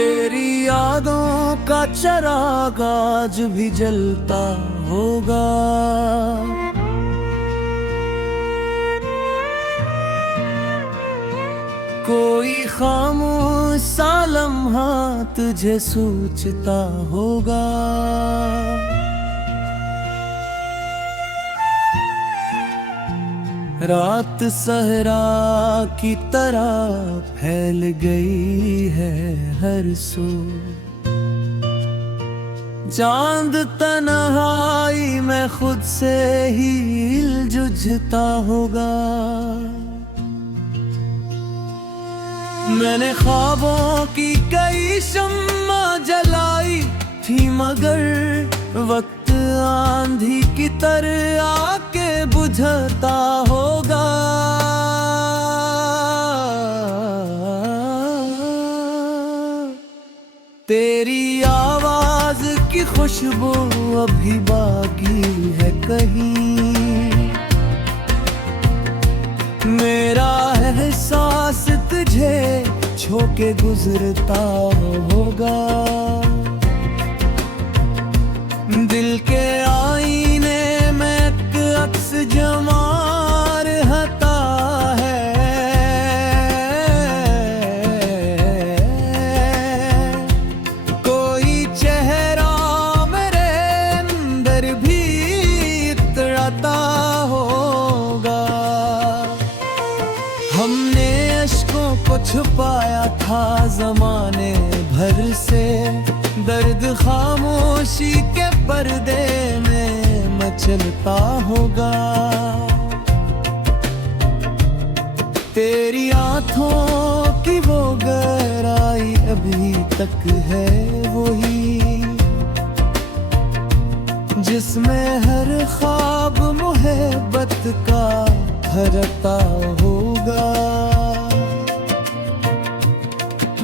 तेरी यादों का चिराग आज भी जलता होगा। कोई खामोश सा लम्हा तुझे सोचता होगा। रात सहरा की तरह फैल गई है हर सो। चांद तन्हाई में खुद से ही जूझता होगा। मैंने ख्वाबों की कई शम्मा जलाई थी, मगर वक्त आंधी की तरह आके बुझता होगा। तेरी आवाज की खुशबू अभी बाकी है कहीं। मेरा एहसास तुझे छोके गुजरता होगा। दिल के आईने में एक अक्स जमा रहता है। कोई चेहरा मेरे अंदर भी इतराता होगा। हमने अश्कों को छुपाया था ज़माने भर से, दर्द खामोशी के पर्दे में मचलता होगा। तेरी आँखों की वो गहराई अभी तक है वही, जिसमें हर ख्वाब मोहब्बत का भरता होगा।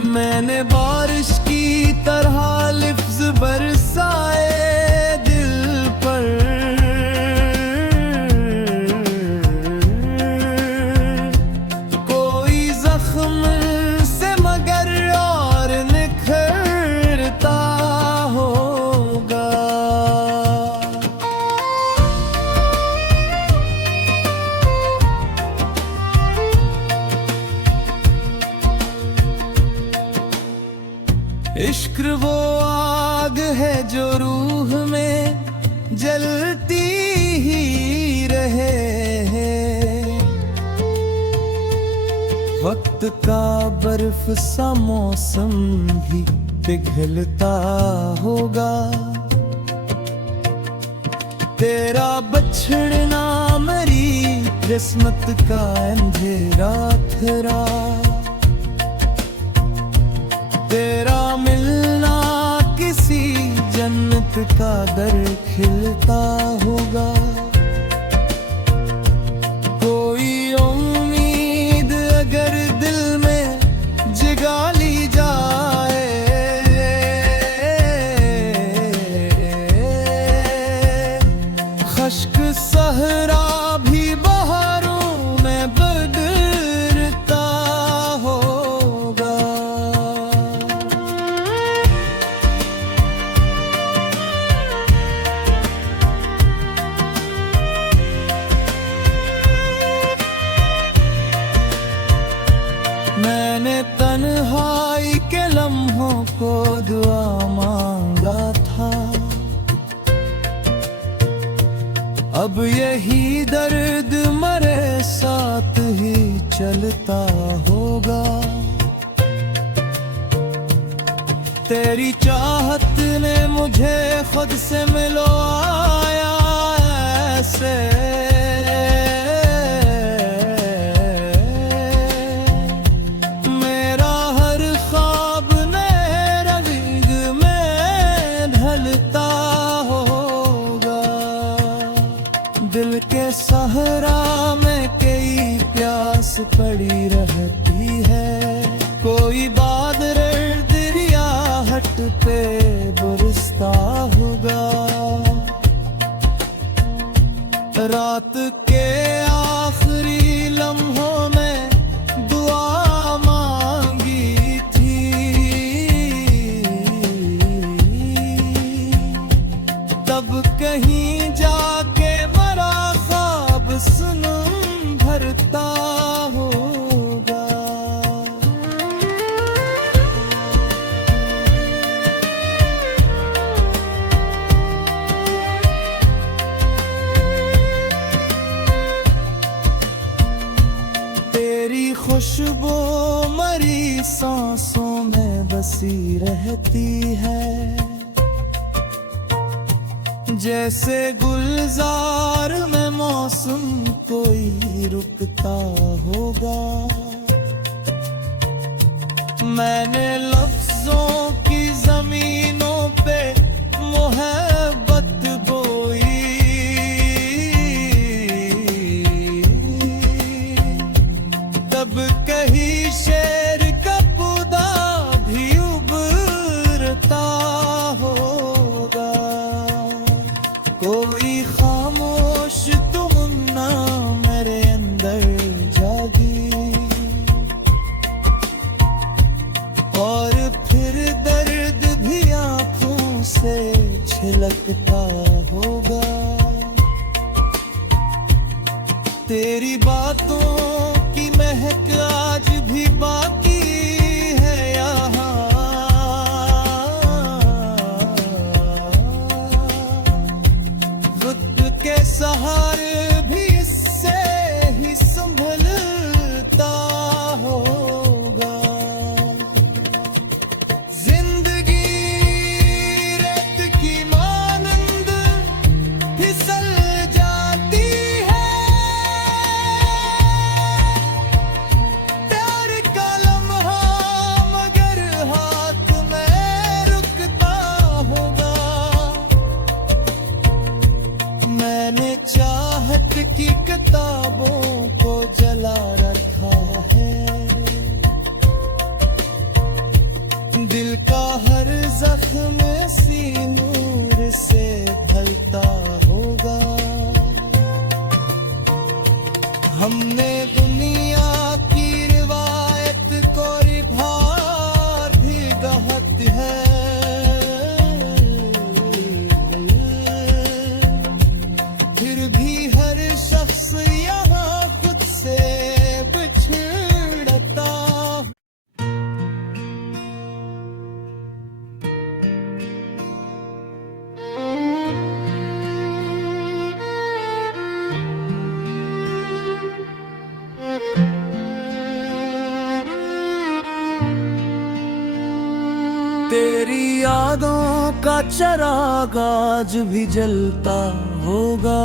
मैंने बारिश की तरह लिफ्ज़ बरसाए दिल पर। कोई जख्म से मगर और निखरता होगा। इश्क वो आग है जो रूह में जलती ही रहे। वक्त का बर्फ सा मौसम भी पिघलता होगा। तेरा बछड़ना मेरी किस्मत का अंधेरा था। तेरा मिलना किसी जन्नत का दर खिलता होगा। कोई उम्मीद अगर दिल में जगा ली जाए, खश्क सहरा भी बहारों में बदलता होगा। मैंने तन्हाई के लम्हों को दुआ मांगा था। अब यही दर्द मरे साथ ही चलता होगा। तेरी चाहत ने मुझे खुद से मिलवाया ऐसे। मेरा हर ख्वाब नए रंग में ढलता होगा। दिल के सहरा में कई प्यास पड़ी रहती है। कोई बादल दरियाहट पे बरसता होगा। रात के आखिरी लम्हों में दुआ मांगी थी। मेरी सांसों में बसी रहती है। जैसे गुलजार में मौसम कोई रुकता होगा। मैंने लफ्जों की जमीनों पे मोहब्बत बोई, तब कहीं शेर का पौधा भी उभरता होगा। कोई खामोश तमन्ना मेरे अंदर जागी, और फिर दर्द भी आंखों से छलकता होगा। तेरी बातों की महक आज भी बाकी है यहाँ। खुद के सहारे भी इससे ही संभलता होगा। जिंदगी रेत की मानंद फिसल जाती है। प्यार का लम्हा मगर हाथ में रुकता होगा। मैंने चाहत की किताबों को जला रखा है। दिल का हर जख्म सी नूर से ढलता होगा। हमने दुनिया की रिवायत को रिभार भी गहत है। फिर भी हर शख्स यहाँ खुद से बिछड़ता। तेरी यादों का चराग आज भी जलता होगा।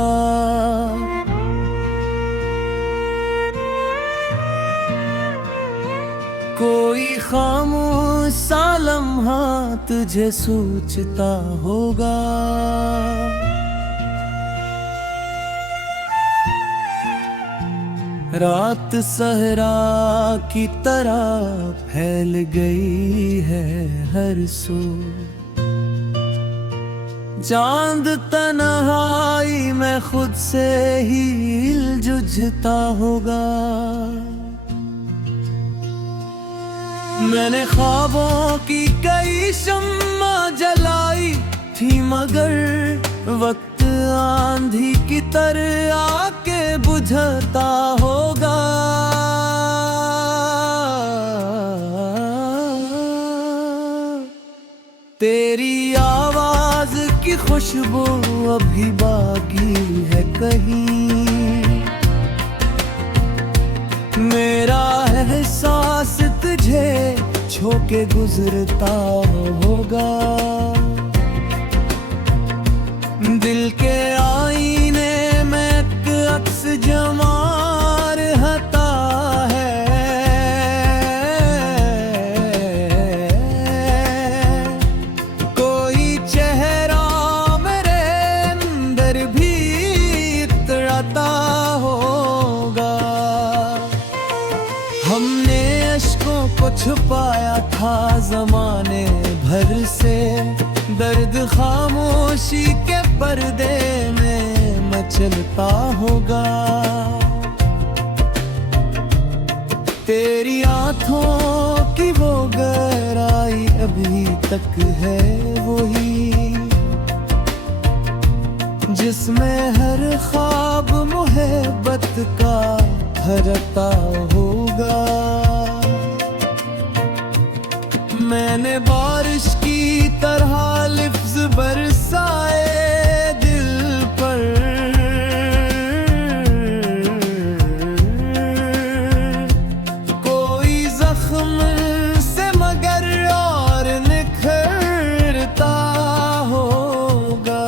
कोई खामोश सा लम्हा तुझे सोचता होगा। रात सहरा की तरह फैल गई है हर सू। चांद तन्हाई में खुद से ही जूझता होगा। मैंने ख्वाबों की कई शम्मा जलाई थी, मगर वक्त आंधी की तरह आके बुझता होगा। तेरी आवाज की खुशबू अभी बाकी है कहीं। मेरा एहसास तुझे छोके गुजरता होगा। दिल के आईने में एक अक्स जमा रहता है। कोई चेहरा मेरे अंदर भी इतराता होगा। हमने अश्कों को छुपाया था जमाने भर से। दर्द खामोशी के पर्दे में मचलता होगा। तेरी आंखों की वो गहराई अभी तक है वही, जिसमें हर ख्वाब मोहब्बत का भरता होगा। मैंने बारिश की तरह लिफ्ज बरसाए दिल पर। कोई जख्म जख्म से मगर और निखरता होगा।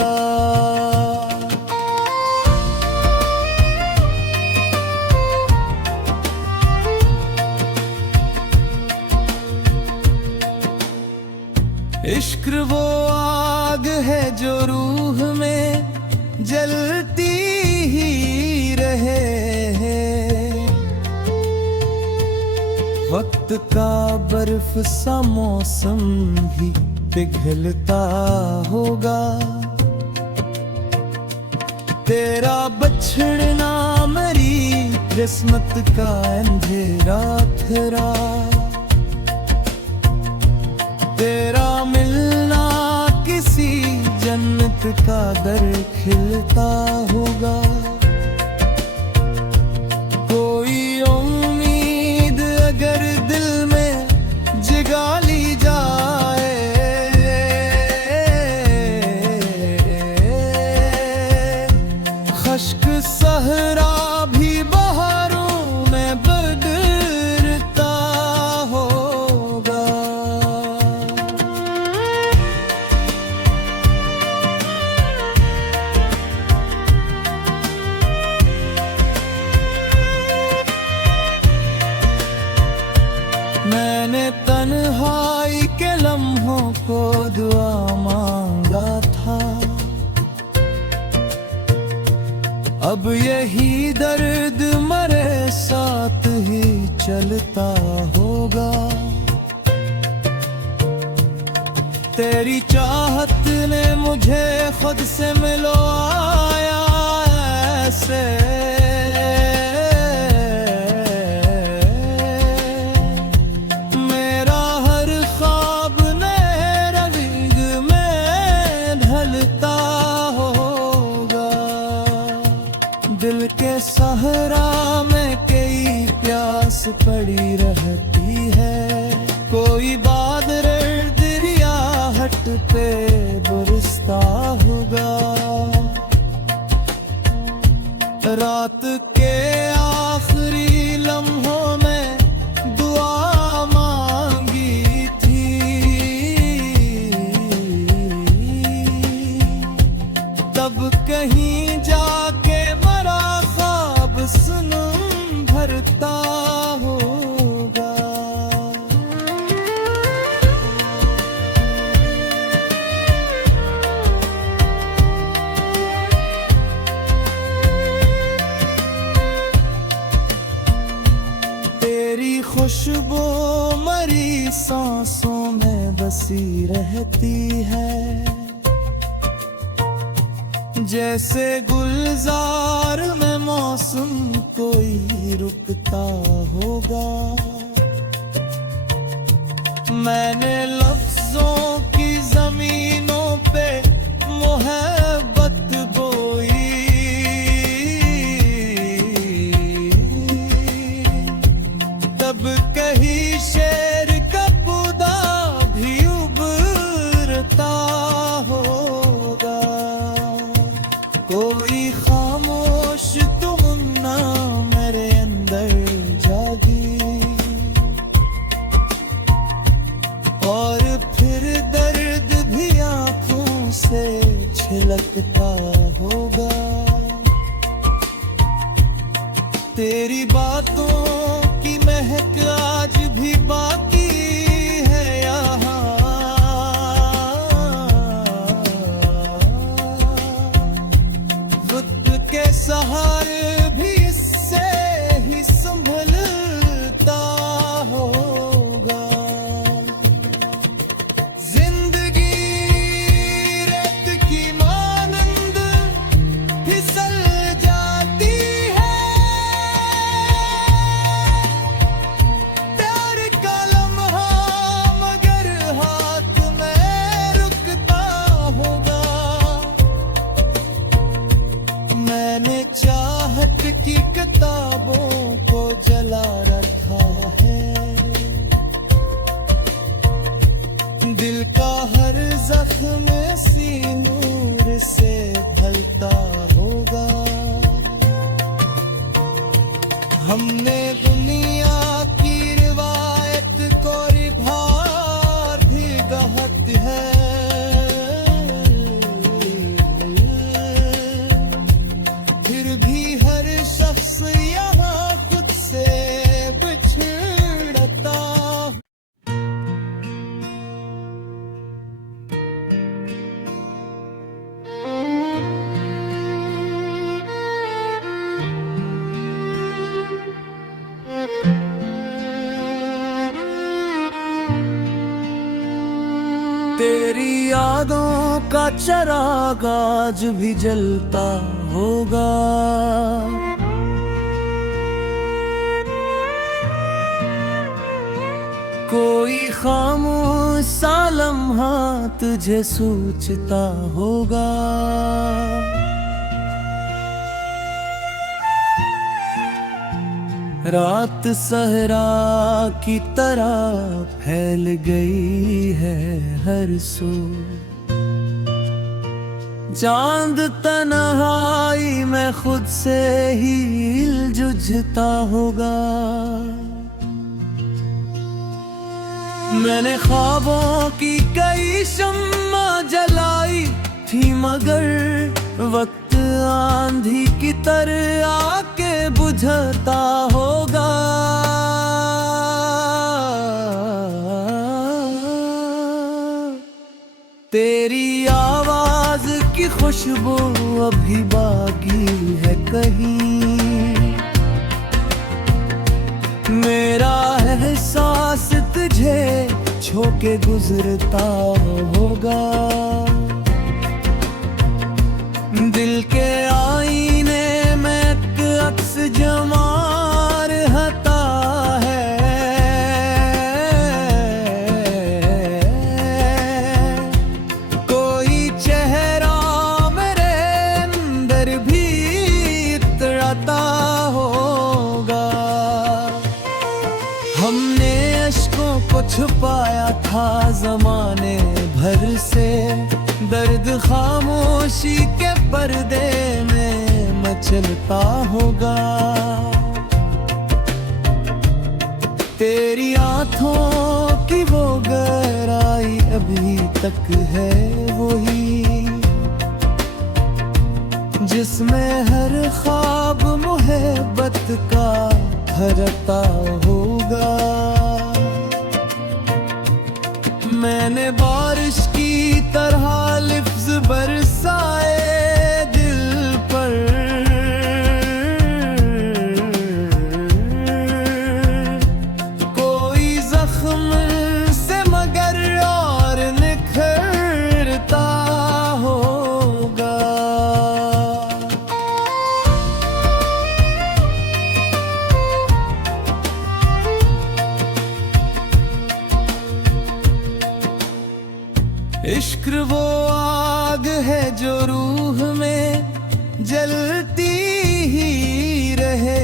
इश्क वो आग है जो रूह में जलती ही रहे। वक्त का बर्फ सा मौसम भी पिघलता होगा। तेरा बछड़ना मेरी किस्मत का अंधेरा था। तेरा मिलना किसी जन्नत का दर खिलता होगा। कोई उम्मीद अगर दिल में जगा ली जाए, खश्क सहरा भी बहारों में बदलता होगा। मैंने तन्हाई के लम्हों को दुआ मांगा था। अब यही दर्द मरे साथ ही चलता होगा। तेरी चाहत ने मुझे खुद से मिलवाया ऐसे। मेरा हर ख्वाब नए रंग में ढलता होगा। दिल के सहरा में कई प्यास पड़ी रहती है। कोई बादल दरियाहट पे बरसता होगा। रात के आखिरी लम्हों में दुआ मांगी थी। तब कहीं जाके मरा ख्वाब सनम भरता होगा। तेरी खुशबू मरी सांसों में बसी रहती है। जैसे गुलजार में मौसम कोई रुकता होगा। मैंने लफ्जों की जमीनों पे मोहब्बत बोई। तब कहीं शेर का पौधा भी उभरता होगा। कोई खामोश तमन्ना मेरे अंदर जागी। और फिर दर्द भी आंखों से छलकता होगा। तेरी बातों की महक आज भी बाकी है यहाँ। खुद के सहारे भी इससे ही संभलता होगा। जिंदगी रेत की मानंद फिसल जाती है। तेरी यादों का चिराग आज भी जलता होगा। कोई खामोश सा लम्हा तुझे सोचता होगा। रात सहरा की तरह फैल गई है हर सो। चांद तन्हाई में खुद से ही जूझता होगा। मैंने ख्वाबों की कई शम्मा जलाई थी, मगर वक्त आंधी की तरह आके बुझता होगा। तेरी आवाज की खुशबू अभी बाकी है कहीं। मेरा एहसास तुझे छोके गुजरता होगा। दिल के आईने में एक अक्स जमा रहता है। कोई चेहरा मेरे अंदर भी इतराता होगा। हमने अश्कों को छुपाया था ज़माने भर से, दर्द खामोशी के पर्दे में मचलता होगा। तेरी आँखों की वो गहराई अभी तक है वही, जिसमें हर ख्वाब मोहब्बत का भरता होगा। मैंने बारिश की तरह लिफ्ज़ बरसाए दिल पर। कोई जख्म से मगर और निखरता होगा। इश्क वो आग है जो रूह में जलती ही रहे।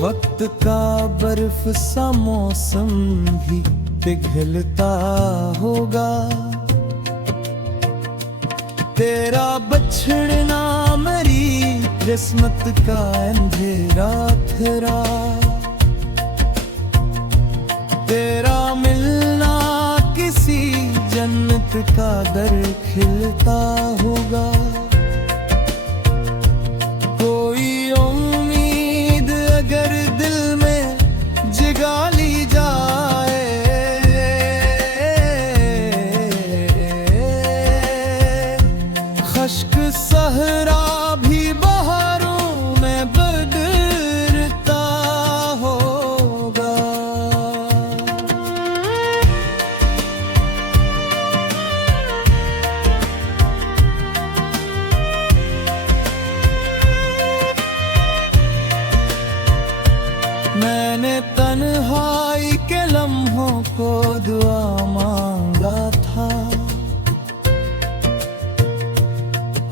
वक्त का बर्फ सा मौसम भी पिघलता होगा। तेरा बछड़ना मेरी किस्मत का अंधेरा था। तेरा मिलना किसी जन्नत का दर खिलता होगा। कोई उम्मीद अगर दिल में जगा ली जाए, खश्क सहरा भी बहारों में बदलता होगा। मैंने तन्हाई के लम्हों को दुआ मांगा था।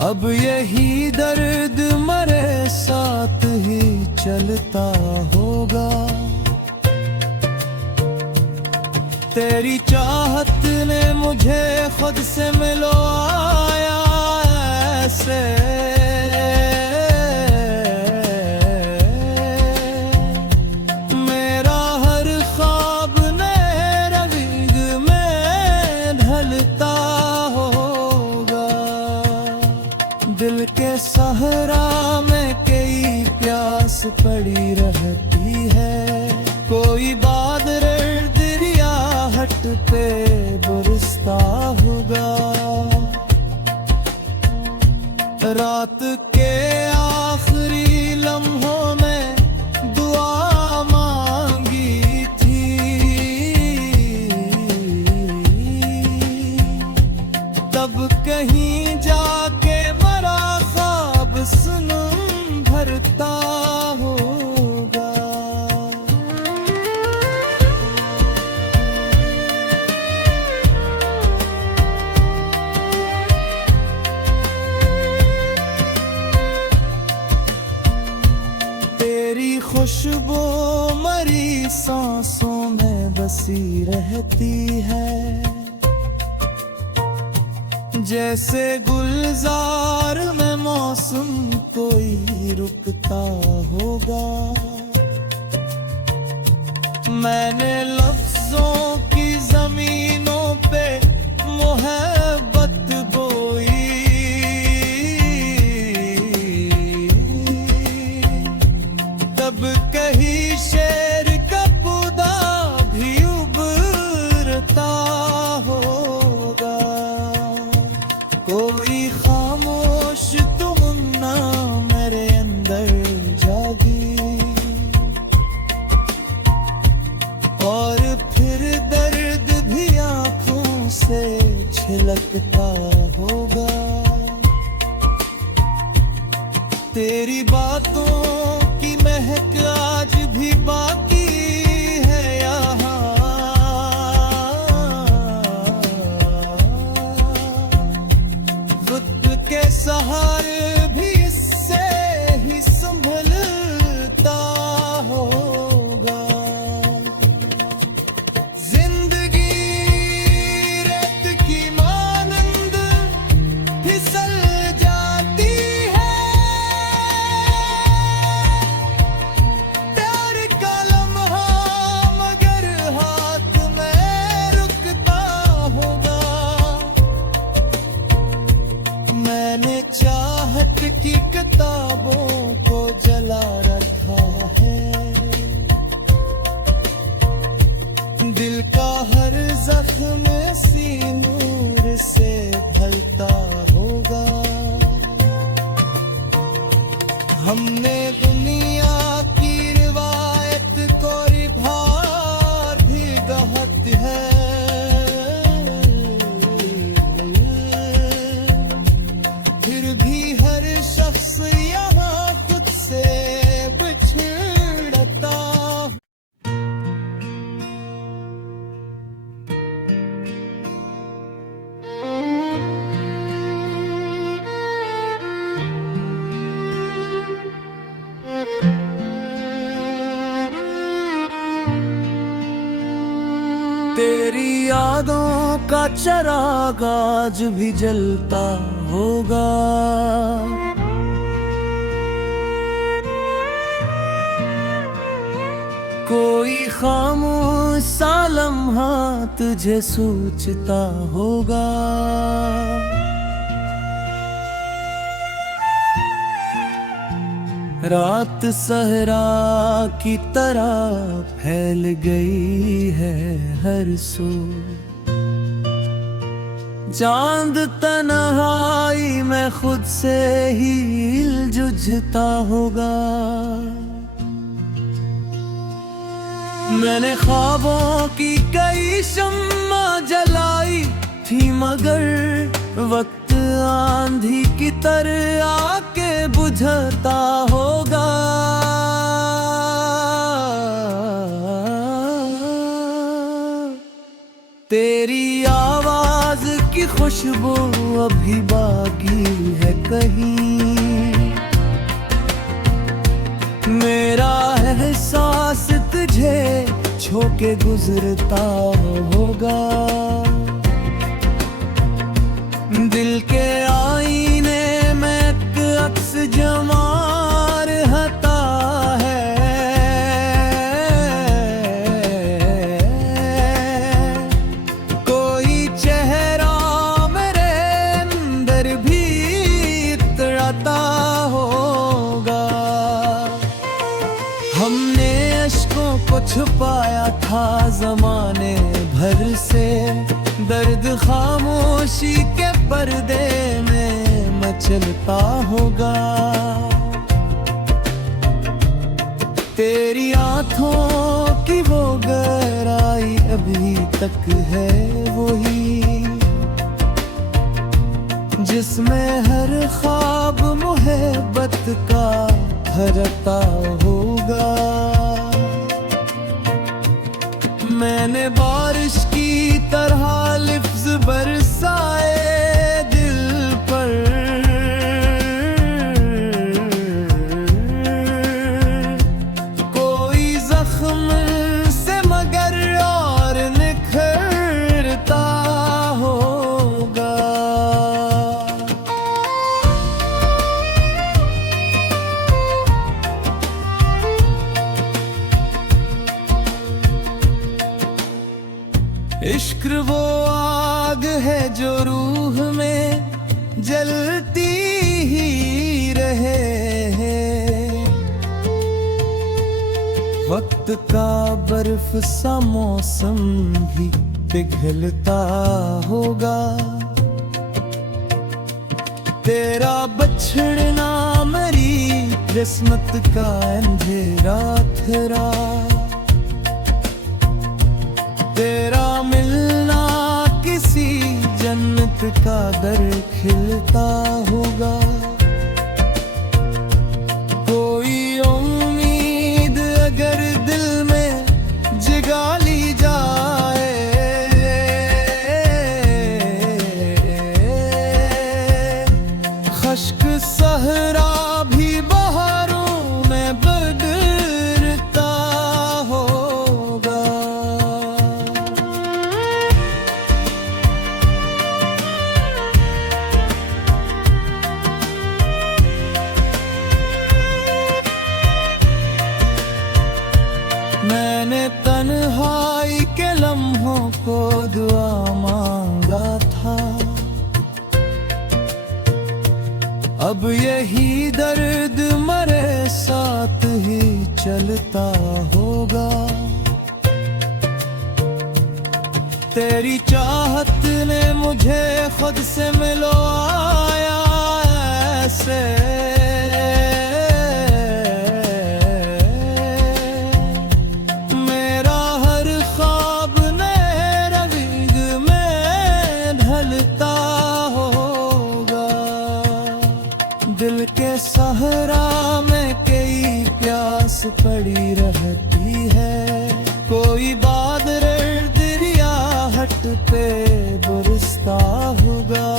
अब यही दर्द मरे साथ ही चलता होगा। तेरी चाहत ने मुझे खुद से मिलवाया ऐसे। मेरा हर ख्वाब नए रंग में ढलता होगा। दिल के सहरा में कई प्यास पड़ी रहती है। कोई बादल दरियाहट पे बरसता होगा। रात के आखिरी लम्हों में दुआ मांगी थी। सांसों में बसी रहती है। जैसे गुलजार में मौसम कोई रुकता होगा। मैंने लफ्जों की जमीनों पे मोहब्बत बोई। तब कहीं शेर का पौधा भी उभरता होगा। कोई खामोश तमन्ना मेरे अंदर जागी, और फिर दर्द भी आंखों से छलकता होगा। तेरी बातों की महक आज भी बाकी है यहाँ। खुद के सहारे भी इससे ही संभलता होगा। जिंदगी रेत की मानंद फिसल जाती है। प्यार का लम्हा मगर हाथ में रुकता होगा। मैंने चाहत की किताबों को जला रखा है। दिल का हर जख्म सी नूर से ढलता होगा। हमने दुनिया की रिवायत को रिभार भी गहत है। फिर भी हर शख्स यहाँ खुद से बिछड़ता। तेरी यादों का चराग आज भी जलता होगा। कोई खामोश सा लम्हा तुझे सोचता होगा। रात सहरा की तरह फैल गई है हर सो। चांद तन्हाई में खुद से ही जूझता होगा। मैंने ख्वाबों की कई शम्मा जलाई थी, मगर वक्त आंधी की तरह आके बुझता होगा। तेरी आवाज की खुशबू अभी बाकी है कहीं। मेरा एहसास तुझे छोके गुजरता होगा। दिल के आईने में एक अक्स जमा रहता है। कोई चेहरा मेरे अंदर भी इतराता होगा। हमने अश्कों को छुपाया था जमाने भर से। दर्द खामोशी के पर्दे में मचलता होगा। तेरी आंखों की वो गहराई अभी तक है वही, जिसमें हर ख्वाब मोहब्बत का भरता होगा। मैंने बारिश की तरह लिफ्ज बरसाए दिल पर। कोई जख्म इश्क वो आग है जो रूह में जलती ही रहे। वक्त का बर्फ सा मौसम भी पिघलता होगा। तेरा बछड़ना मेरी किस्मत का अंधेरा थरा। तेरा मिलना किसी जन्नत का दर खिलता होगा। कोई उम्मीद अगर दिल में जगा ली जाए, खश्क सहरा भी बहारों में बदलता होगा। मैंने तन्हाई के लम्हों को दुआ मांगा था, अब यही दर्द मरे साथ ही चलता होगा। तेरी चाहत ने मुझे खुद से मिलवाया ऐसे, मेरा हर ख्वाब नए रंग में ढलता होगा। दिल के सहरा में कई प्यास पड़ी रहती है, कोई बादल दरियाहट पे बरसता होगा।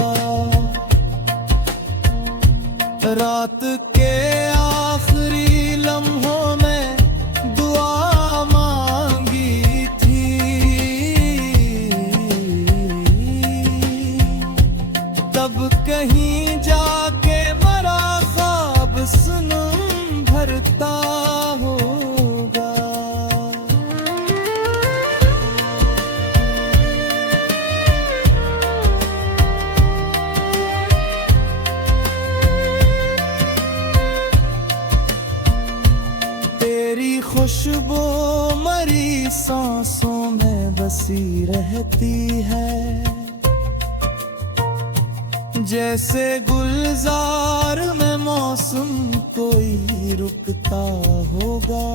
रात के आखिरी लम्हों में दुआ मांगी थी, तब कहीं जाके मरा ख्वाब सनम भरता होगा। तेरी खुशबू मरी सांसों में बसी रहती है, जैसे गुलजार में मौसम कोई रुकता होगा।